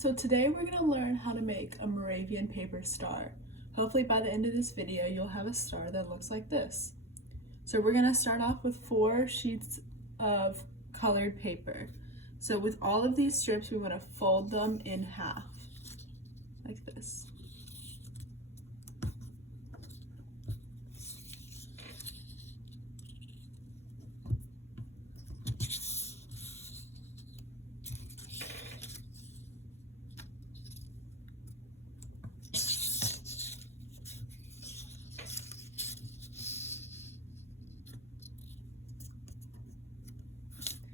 So today we're going to learn how to make a Moravian paper star. Hopefully by the end of this video you'll have a star that looks like this. So we're going to start off with 4 sheets of colored paper. So with all of these strips we want to fold them in half, like this.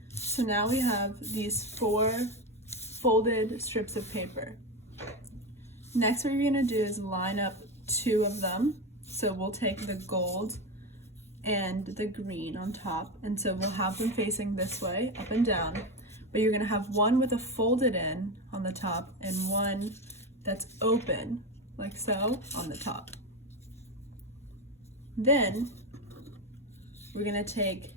So now we have these 4 folded strips of paper. Next what you're going to do is line up 2 of them. So we'll take the gold and the green on top, and so we'll have them facing this way, up and down. But you're going to have one with a folded in on the top and one that's open, like so, on the top. Then we're going to take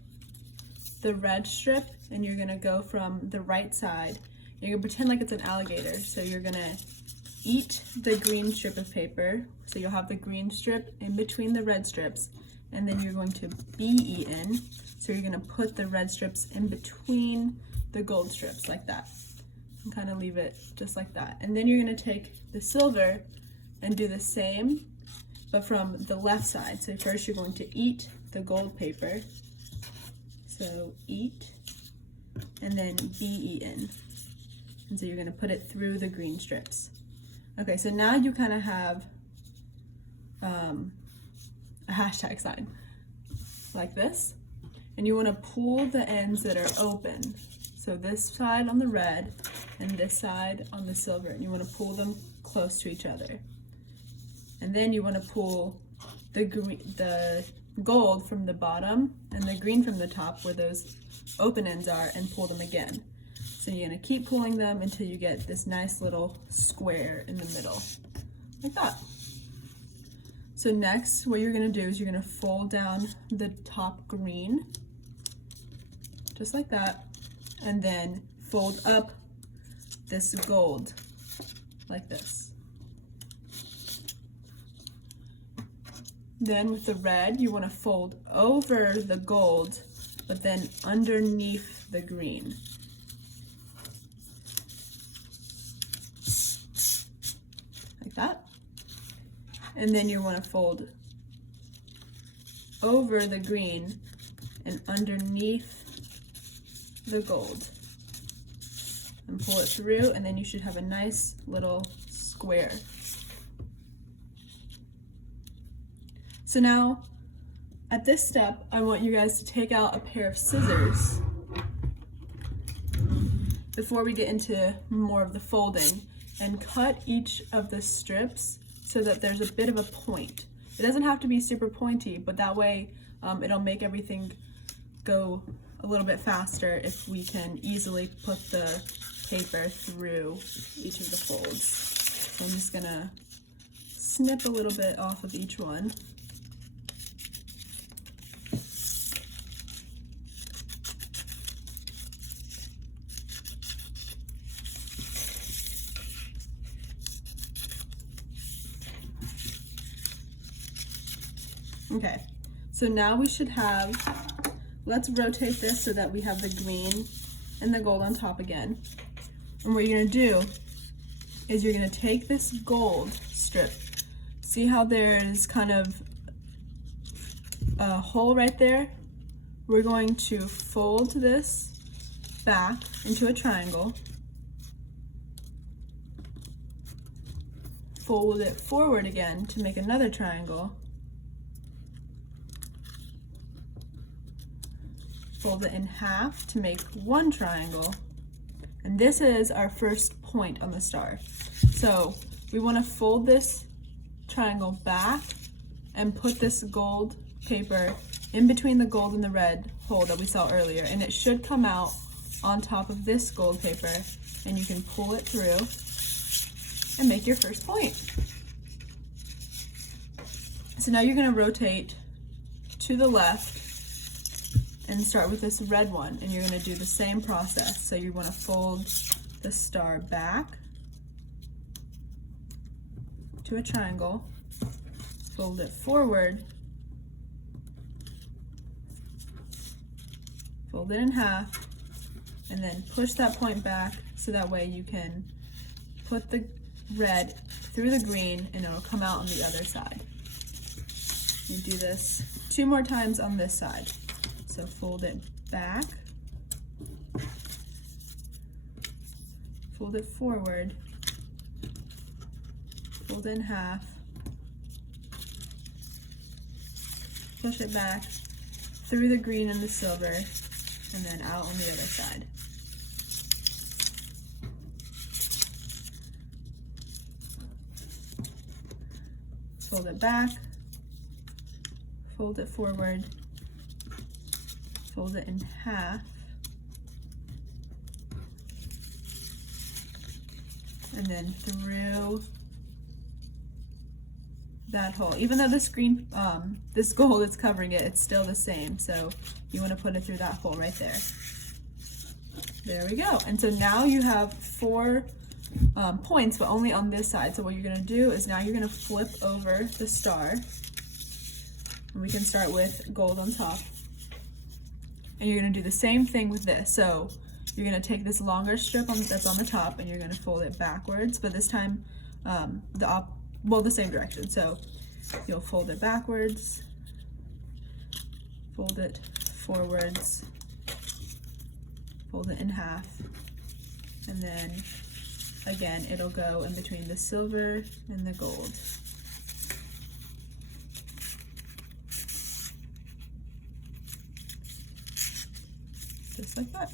the red strip and you're gonna go from the right side. You're gonna pretend like it's an alligator. So you're gonna eat the green strip of paper. So you'll have the green strip in between the red strips, and then you're going to be eaten. So you're gonna put the red strips in between the gold strips like that. And kind of leave it just like that. And then you're gonna take the silver and do the same, but from the left side. So first you're going to eat the gold paper. So eat, and then be eaten. And so you're gonna put it through the green strips. Okay, so now you kind of have a hashtag sign, like this. And you wanna pull the ends that are open. So this side on the red, and this side on the silver. And you wanna pull them close to each other. And then you wanna pull the gold from the bottom and the green from the top where those open ends are, and pull them again. So you're going to keep pulling them until you get this nice little square in the middle, like that. So next what you're going to do is you're going to fold down the top green, just like that, and then fold up this gold, like this. Then with the red, you want to fold over the gold, but then underneath the green. Like that. And then you want to fold over the green and underneath the gold. And pull it through, and then you should have a nice little square. So now, at this step, I want you guys to take out a pair of scissors before we get into more of the folding, and cut each of the strips so that there's a bit of a point. It doesn't have to be super pointy, but that way it'll make everything go a little bit faster if we can easily put the paper through each of the folds. So I'm just gonna snip a little bit off of each one. Okay, so now we should have, let's rotate this so that we have the green and the gold on top again. And what you're gonna do is you're gonna take this gold strip. See how there's kind of a hole right there? We're going to fold this back into a triangle. Fold it forward again to make another triangle. Fold it in half to make one triangle, and this is our first point on the star. So we want to fold this triangle back and put this gold paper in between the gold and the red hole that we saw earlier, and it should come out on top of this gold paper, and you can pull it through and make your first point. So now you're going to rotate to the left and start with this red one, and you're going to do the same process. So you want to fold the star back to a triangle, fold it forward, fold it in half, and then push that point back so that way you can put the red through the green and it'll come out on the other side. You do this 2 more times on this side. So fold it back, fold it forward, fold it in half, push it back through the green and the silver, and then out on the other side. Fold it back, fold it forward, fold it in half, and then through that hole. Even though the screen, this gold is covering it, it's still the same. So you want to put it through that hole right there. There we go. And so now you have 4 points, but only on this side. So what you're going to do is now you're going to flip over the star. And we can start with gold on top. And you're going to do the same thing with this. So you're going to take this longer strip that's on the top and you're going to fold it backwards, but this time the same direction. So you'll fold it backwards, fold it forwards, fold it in half, and then again it'll go in between the silver and the gold. Just like that.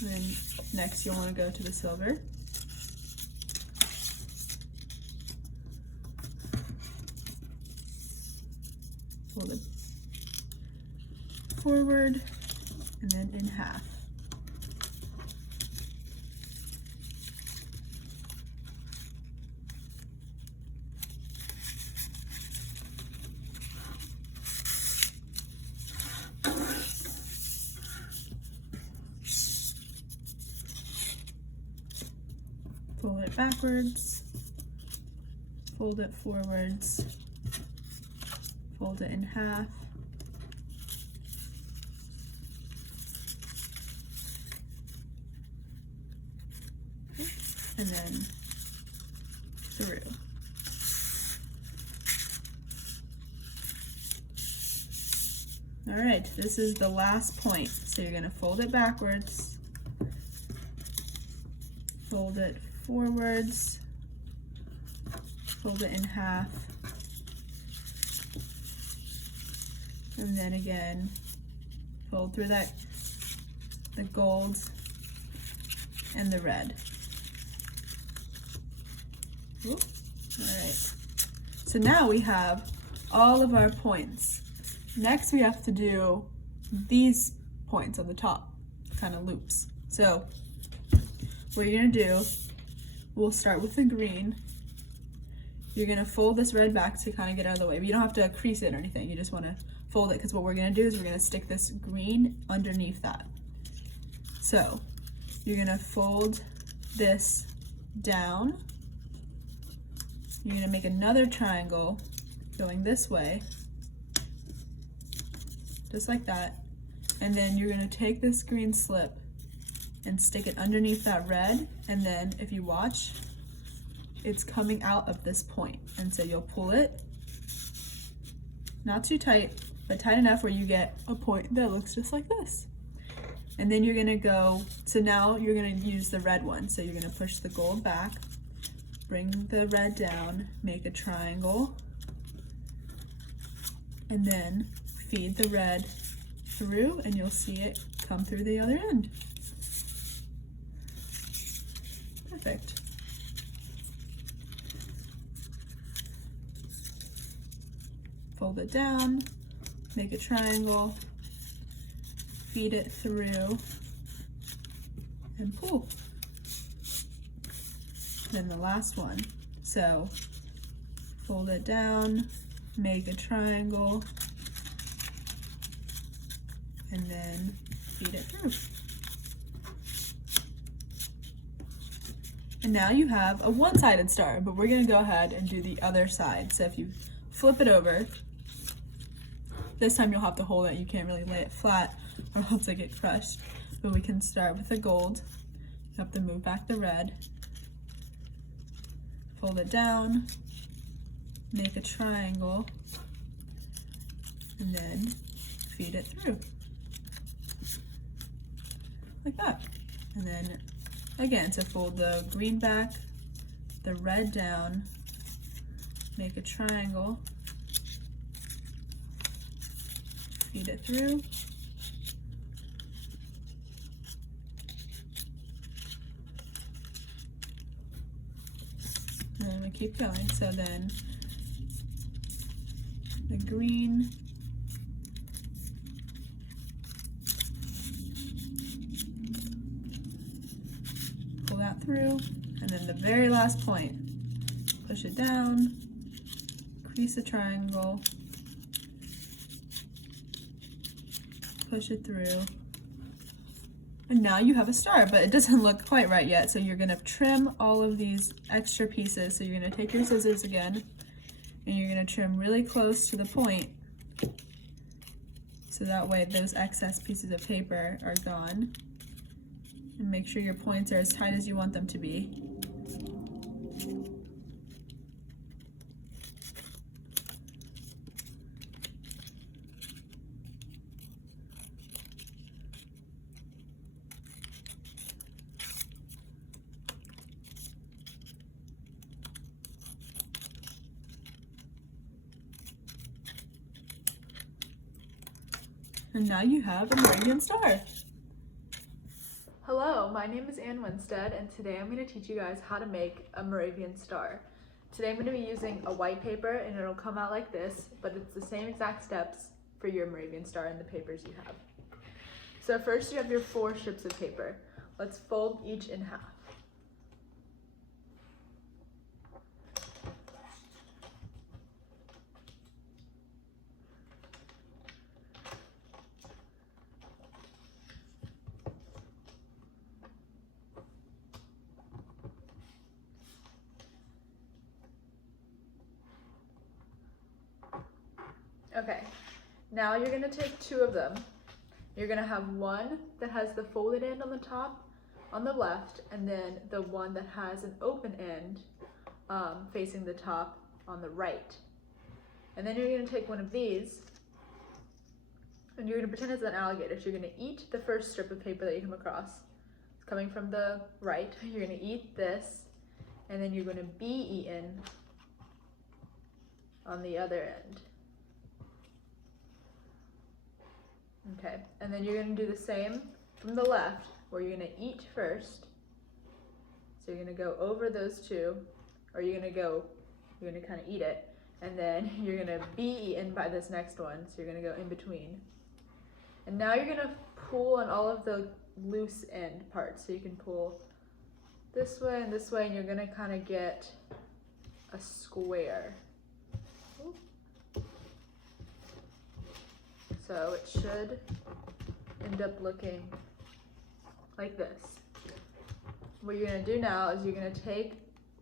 And then next you'll want to go to the silver. Fold it forward and then in half. Fold it backwards, fold it forwards, fold it in half, and then through. All right, this is the last point. So you're gonna fold it backwards, fold it forwards, fold it in half, and then again fold through the gold and the red. Whoop. All right, so now we have all of our points. Next we have to do these points on the top, kind of loops. So what you're gonna do, we'll start with the green. You're gonna fold this red back to kind of get out of the way, but you don't have to crease it or anything. You just wanna fold it, because what we're gonna do is we're gonna stick this green underneath that. So you're gonna fold this down. You're gonna make another triangle going this way, just like that. And then you're gonna take this green slip and stick it underneath that red, and then if you watch, it's coming out of this point. And so you'll pull it, not too tight, but tight enough where you get a point that looks just like this. And then you're gonna go, so now you're gonna use the red one. So you're gonna push the gold back, bring the red down, make a triangle, and then feed the red through, and you'll see it come through the other end. Perfect. Fold it down, make a triangle, feed it through, and pull. Then the last one. So fold it down, make a triangle, and then feed it through. And now you have a one-sided star, but we're gonna go ahead and do the other side. So if you flip it over, this time you'll have to hold it. You can't really lay it flat or else it get crushed. But we can start with the gold. You have to move back the red. Fold it down, make a triangle, and then feed it through. Like that. And then again, so fold the green back, the red down, make a triangle, feed it through. And then we keep going. So then the green, pull that through, and then the very last point, push it down, crease a triangle, push it through, and now you have a star, but it doesn't look quite right yet, so you're gonna trim all of these extra pieces. So you're gonna take your scissors again, and you're gonna trim really close to the point, so that way those excess pieces of paper are gone. And make sure your points are as tight as you want them to be. And now you have a Moravian star. Hello, my name is Ann Winstead, and today I'm going to teach you guys how to make a Moravian star. Today I'm going to be using a white paper, and it'll come out like this, but it's the same exact steps for your Moravian star in the papers you have. So first you have your 4 strips of paper. Let's fold each in half. Okay, now you're going to take 2 of them. You're going to have one that has the folded end on the top on the left, and then the one that has an open end facing the top on the right. And then you're going to take one of these, and you're going to pretend it's an alligator. So you're going to eat the first strip of paper that you come across. It's coming from the right. You're going to eat this, and then you're going to be eaten on the other end. Okay, and then you're going to do the same from the left, where you're going to eat first. So you're going to go over those 2, or you're going to kind of eat it, and then you're going to be eaten by this next one, so you're going to go in between. And now you're going to pull on all of the loose end parts. So you can pull this way, and you're going to kind of get a square. So it should end up looking like this. What you're going to do now is you're going to take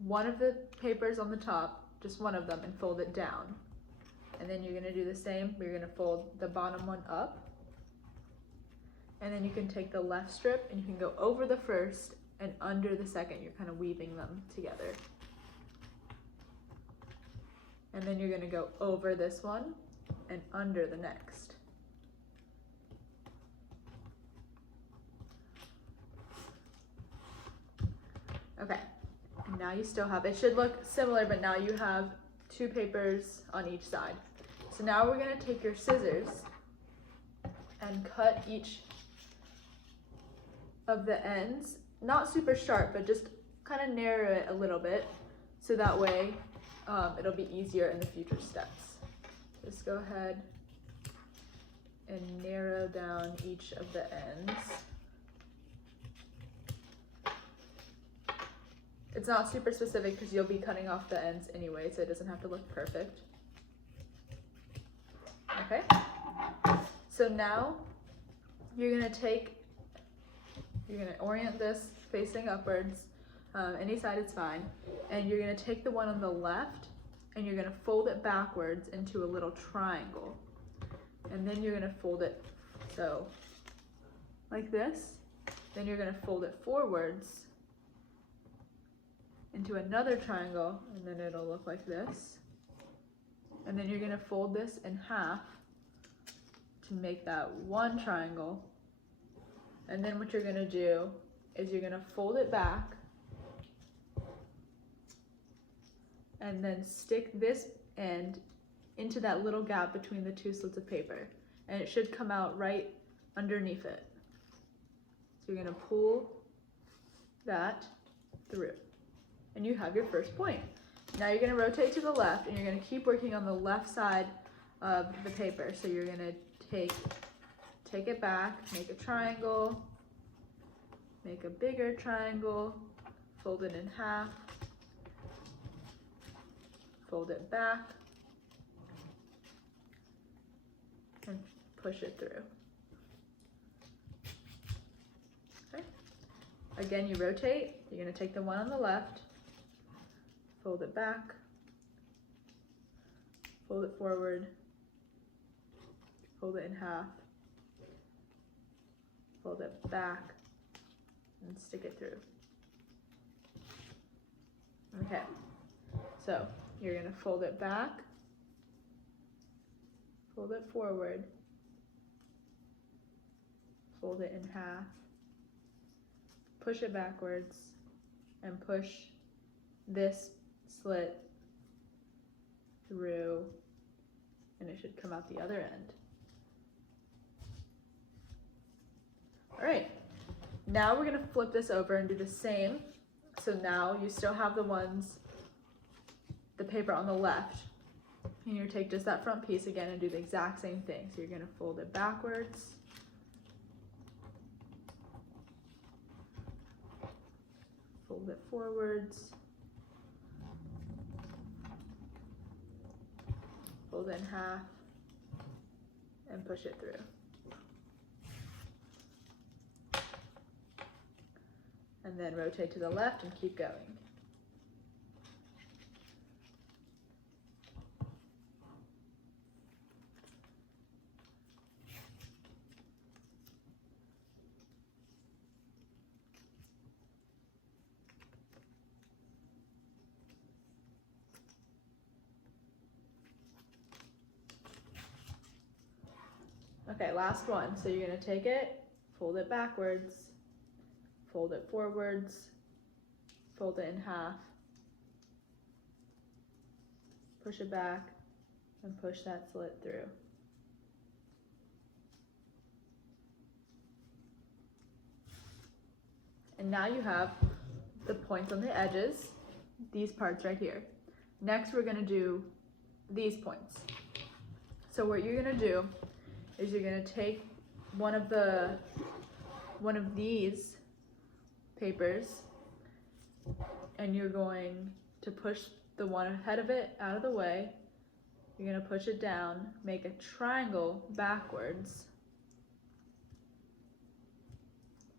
one of the papers on the top, just one of them, and fold it down. And then you're going to do the same, but you're going to fold the bottom one up. And then you can take the left strip and you can go over the first and under the second. You're kind of weaving them together. And then you're going to go over this one and under the next. Okay, and now you still have, it should look similar, but now you have 2 papers on each side. So now we're going to take your scissors and cut each of the ends, not super sharp, but just kind of narrow it a little bit, so that way it'll be easier in the future steps. Just go ahead and narrow down each of the ends. It's not super specific because you'll be cutting off the ends anyway, so it doesn't have to look perfect. Okay, so now you're gonna orient this facing upwards, Any side is fine. And you're gonna take the one on the left and you're gonna fold it backwards into a little triangle. And then you're gonna fold it so like this. Then you're gonna fold it forwards into another triangle, and then it'll look like this. And then you're gonna fold this in half to make that one triangle. And then what you're gonna do is you're gonna fold it back and then stick this end into that little gap between the two slits of paper. And it should come out right underneath it. So you're gonna pull that through and you have your first point. Now you're gonna rotate to the left and you're gonna keep working on the left side of the paper. So you're gonna take it back, make a triangle, make a bigger triangle, fold it in half, fold it back, and push it through. Okay. Again, you rotate. You're going to take the one on the left, fold it back, fold it forward, fold it in half, fold it back, and stick it through. Okay, so you're going to fold it back, fold it forward, fold it in half, push it backwards, and push this slit through, and it should come out the other end. All right, now we're gonna flip this over and do the same. So now you still have the paper on the left, and you take just that front piece again and do the exact same thing. So you're gonna fold it backwards, fold it forwards, fold it in half, and push it through. And then rotate to the left and keep going. Okay, last one. So you're gonna take it, fold it backwards, fold it forwards, fold it in half, push it back, and push that slit through. And now you have the points on the edges, these parts right here. Next, we're gonna do these points. So what you're gonna do is you're gonna take one of these papers and you're going to push the one ahead of it out of the way. You're gonna push it down, make a triangle backwards,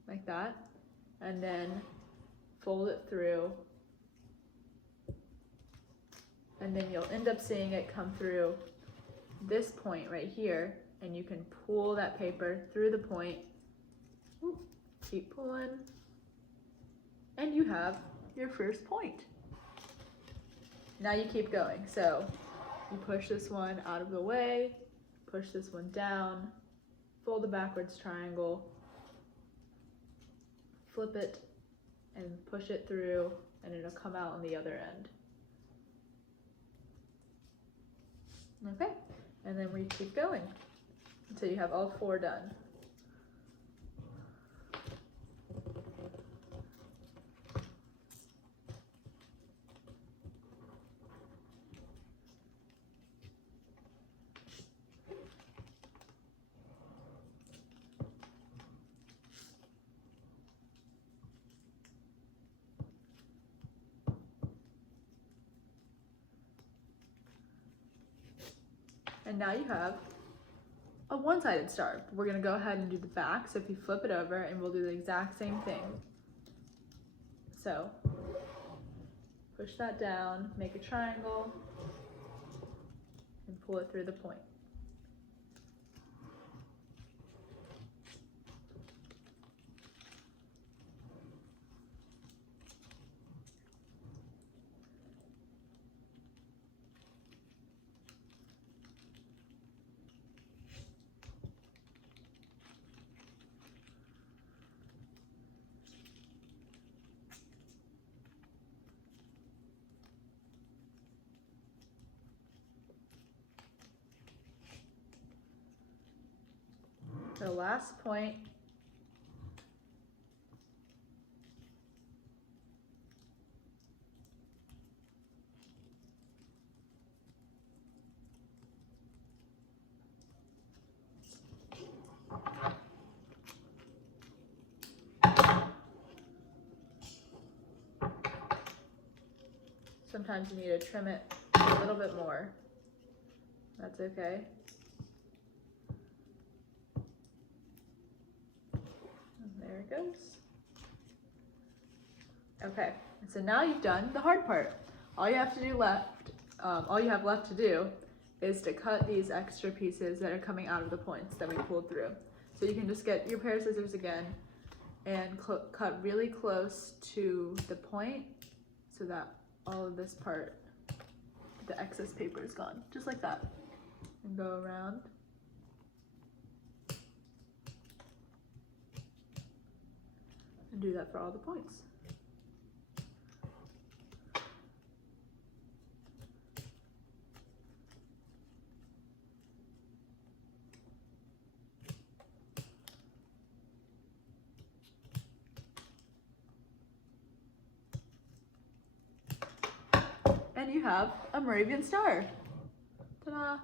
like that, and then fold it through, and then you'll end up seeing it come through this point right here, and you can pull that paper through the point. Ooh, keep pulling, and you have your first point. Now you keep going. So you push this one out of the way, push this one down, fold a backwards triangle, flip it, and push it through, and it'll come out on the other end. Okay, and then we keep going until you have all four done. And now you have a one-sided star. We're gonna go ahead and do the back. So if you flip it over, and we'll do the exact same thing. So push that down, make a triangle, and pull it through the point. The last point, sometimes you need to trim it a little bit more. That's okay. And there it goes. Okay, so now you've done the hard part. All you have left to do is to cut these extra pieces that are coming out of the points that we pulled through. So you can just get your pair of scissors again and cut really close to the point so that all of this part, the excess paper is gone, just like that. And go around. And do that for all the points. And you have a Moravian star. Ta-da!